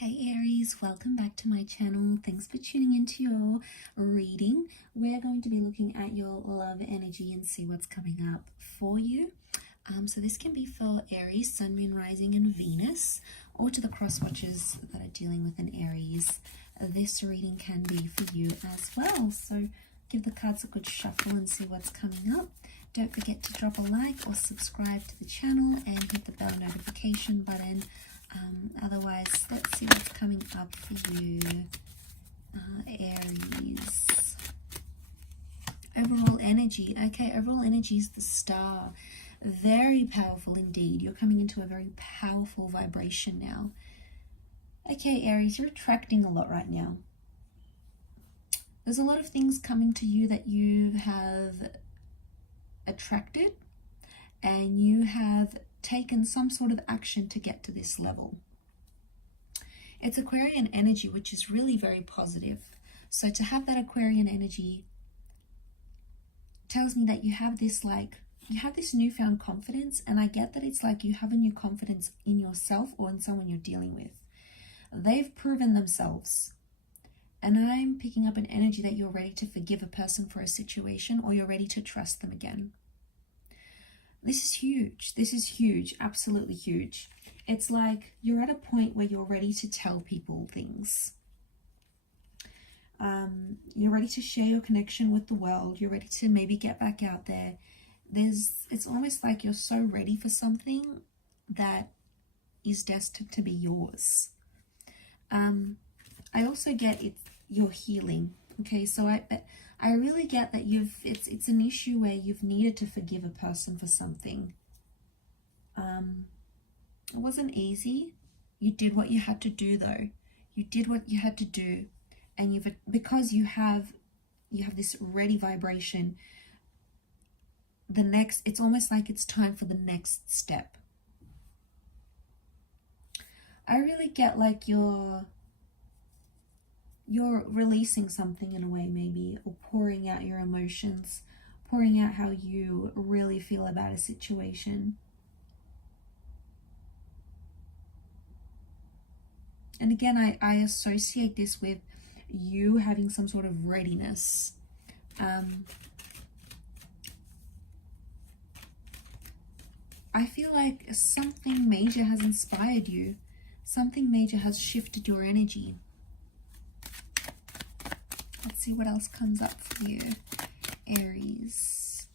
Hey Aries, welcome back to my channel. Thanks for tuning into your reading. We're going to be looking at your love energy and see what's coming up for you. So this can be for Aries, Sun, Moon, Rising, and Venus, or to the cross watchers that are dealing with an Aries. This reading can be for you as well. So give the cards a good shuffle and see what's coming up. Don't forget to drop a like or subscribe to the channel and hit the bell notification button. Otherwise, let's see what's coming up for you, Aries. Overall energy. Okay, overall energy is the Star. Very powerful indeed. You're coming into a very powerful vibration now. Okay, Aries, you're attracting a lot right now. There's a lot of things coming to you that you have attracted, and you have taken some sort of action to get to this level. It's Aquarian energy, which is really very positive. So to have that Aquarian energy tells me that you have this newfound confidence, and I get that it's like you have a new confidence in yourself or in someone you're dealing with. They've proven themselves, and I'm picking up an energy that you're ready to forgive a person for a situation, or you're ready to trust them again. This is huge. This is huge. Absolutely huge. It's like you're at a point where you're ready to tell people things. You're ready to share your connection with the world. You're ready to maybe get back out there. It's almost like you're so ready for something that is destined to be yours. I also get you're healing. Okay, so I really get that it's an issue where you've needed to forgive a person for something. It wasn't easy. You did what you had to do, though. You did what you had to do, and because you have this ready vibration. It's almost like it's time for the next step. I really get like you're releasing something in a way, maybe, or pouring out your emotions, pouring out how you really feel about a situation. And again, I associate this with you having some sort of readiness. I feel like something major has inspired you. Something major has shifted your energy. Let's see what else comes up for you, Aries.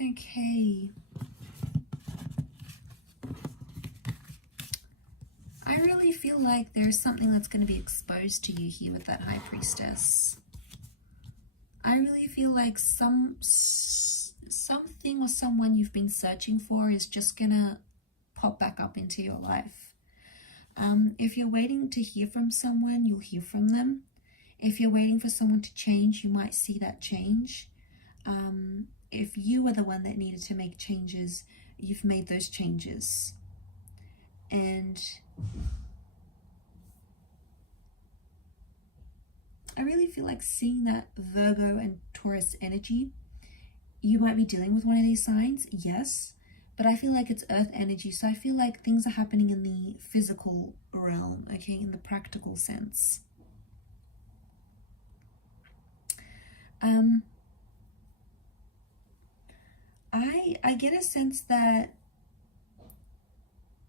Okay. I really feel like there's something that's going to be exposed to you here with that High Priestess. I really feel like something or someone you've been searching for is just gonna pop back up into your life. If you're waiting to hear from someone, you'll hear from them. If you're waiting for someone to change, you might see that change. If you were the one that needed to make changes, you've made those changes. And I really feel like seeing that Virgo and Taurus energy. You might be dealing with one of these signs, yes, but I feel like it's earth energy, so I feel like things are happening in the physical realm, okay, in the practical sense. I get a sense that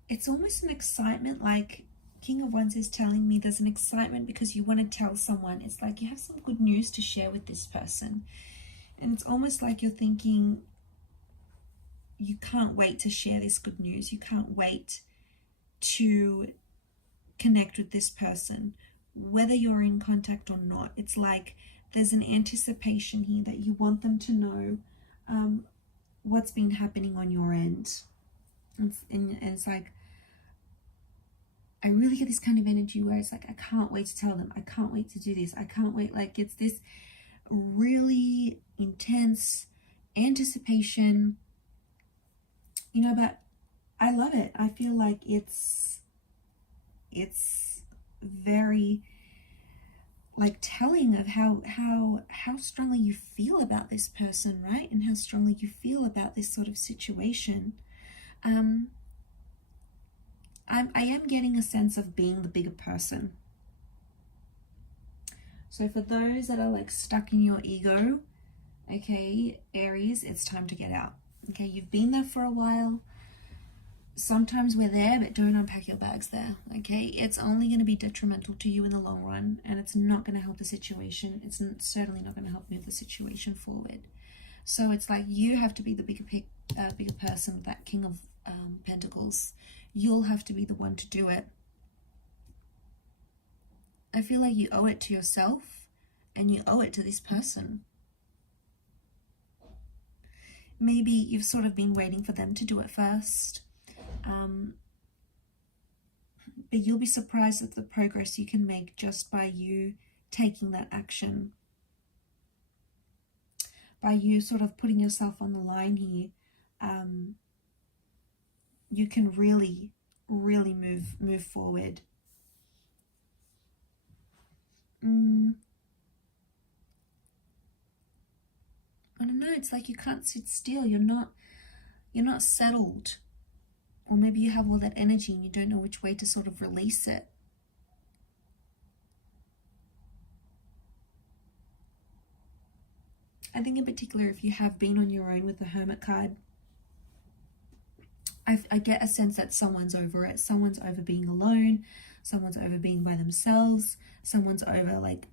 it's almost an excitement, like King of Wands is telling me there's an excitement because you want to tell someone. It's like you have some good news to share with this person. And it's almost like you're thinking, you can't wait to share this good news. You can't wait to connect with this person, whether you're in contact or not. It's like there's an anticipation here that you want them to know what's been happening on your end. And it's like, I really get this kind of energy where it's like, I can't wait to tell them. I can't wait to do this. I can't wait. Like, it's this really intense anticipation, but I love it. I feel like it's very like telling of how strongly you feel about this person, right? And how strongly you feel about this sort of situation. I am getting a sense of being the bigger person. So for those that are like stuck in your ego, okay, Aries, it's time to get out. Okay, you've been there for a while. Sometimes we're there, but don't unpack your bags there. Okay, it's only going to be detrimental to you in the long run, and it's not going to help the situation. It's certainly not going to help move the situation forward. So it's like you have to be the bigger person, that King of Pentacles. You'll have to be the one to do it. I feel like you owe it to yourself, and you owe it to this person. Maybe you've sort of been waiting for them to do it first. But you'll be surprised at the progress you can make just by you taking that action. By you sort of putting yourself on the line here, you can really move forward. I don't know, it's like you can't sit still. You're not settled. Or maybe you have all that energy and you don't know which way to sort of release it. I think in particular, if you have been on your own with the Hermit card, I get a sense that someone's over it. Someone's over being alone. Someone's over being by themselves. Someone's over like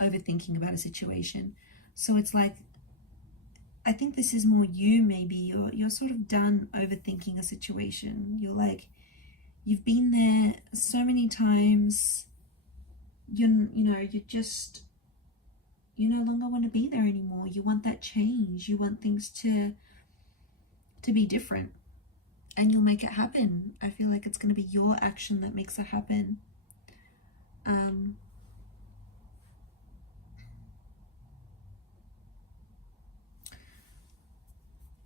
overthinking about a situation. So it's like, I think this is more you. Maybe you're sort of done overthinking a situation. You're like, you've been there so many times. You no longer want to be there anymore. You want that change. You want things to be different, and you'll make it happen. I feel like it's going to be your action that makes it happen.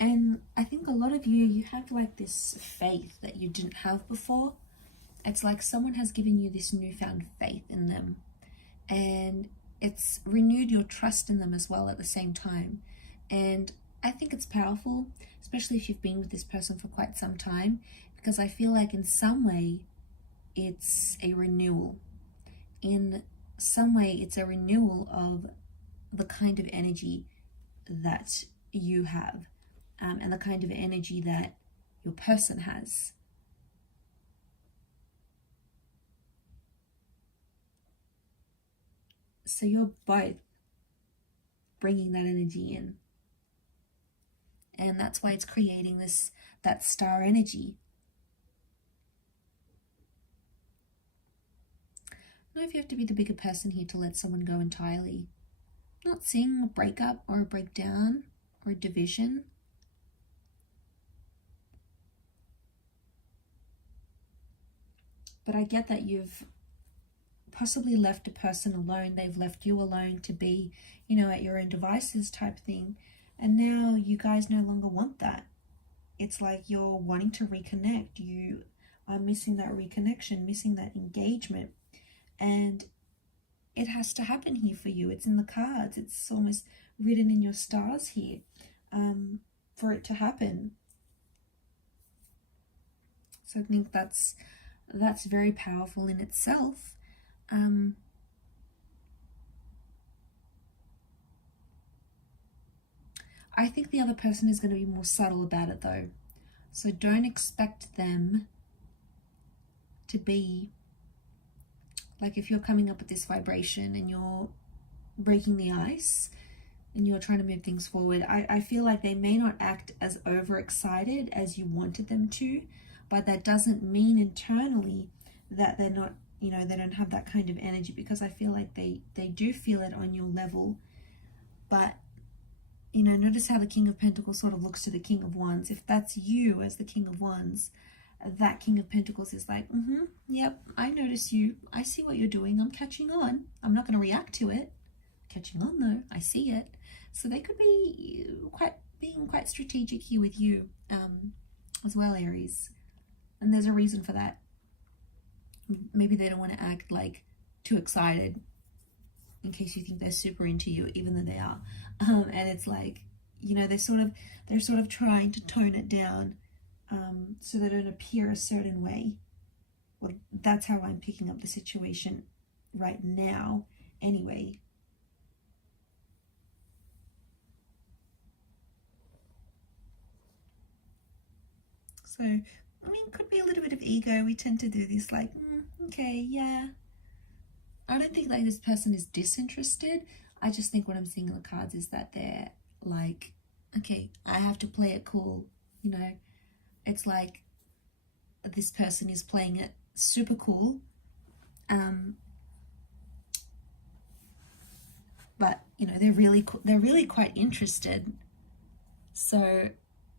And I think a lot of you have like this faith that you didn't have before. It's like someone has given you this newfound faith in them, and it's renewed your trust in them as well at the same time. And I think it's powerful, especially if you've been with this person for quite some time, because I feel like in some way it's a renewal. In some way it's a renewal of the kind of energy that you have, and the kind of energy that your person has. So you're both bringing that energy in. And that's why it's creating that star energy. I don't know if you have to be the bigger person here to let someone go entirely. I'm not seeing a breakup or a breakdown or a division. But I get that you've possibly left a person alone. They've left you alone to be, at your own devices type thing. And now you guys no longer want that. It's like you're wanting to reconnect. You are missing that reconnection, missing that engagement. And it has to happen here for you. It's in the cards. It's almost written in your stars here, for it to happen. So I think that's very powerful in itself. I think the other person is going to be more subtle about it though. So don't expect them to be like, if you're coming up with this vibration and you're breaking the ice and you're trying to move things forward, I feel like they may not act as overexcited as you wanted them to, but that doesn't mean internally that they're not, they don't have that kind of energy, because I feel like they do feel it on your level. But notice how the King of Pentacles sort of looks to the King of Wands. If that's you as the King of Wands, that King of Pentacles is like, yep, I notice you. I see what you're doing. I'm catching on. I'm not going to react to it. Catching on though. I see it. So they could be being quite strategic here with you, as well, Aries. And there's a reason for that. Maybe they don't want to act like too excited, in case you think they're super into you, even though they are. And it's like, you know, they're sort of trying to tone it down so they don't appear a certain way. Well, that's how I'm picking up the situation right now anyway. So, I mean, could be a little bit of ego. We tend to do this like, okay, yeah. I don't think like this person is disinterested. I just think what I'm seeing in the cards is that they're like, okay, I have to play it cool. You know, it's like this person is playing it super cool. But, you know, they're really quite interested. So,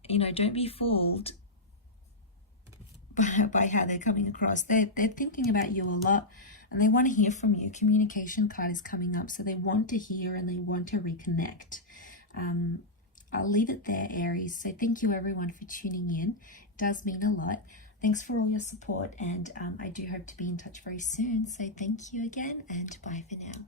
you know, don't be fooled by how they're coming across. They're thinking about you a lot, and they want to hear from you. Communication card is coming up, so they want to hear and they want to reconnect. I'll leave it there, Aries. So thank you everyone for tuning in. It does mean a lot. Thanks for all your support, and I do hope to be in touch very soon. So thank you again, and bye for now.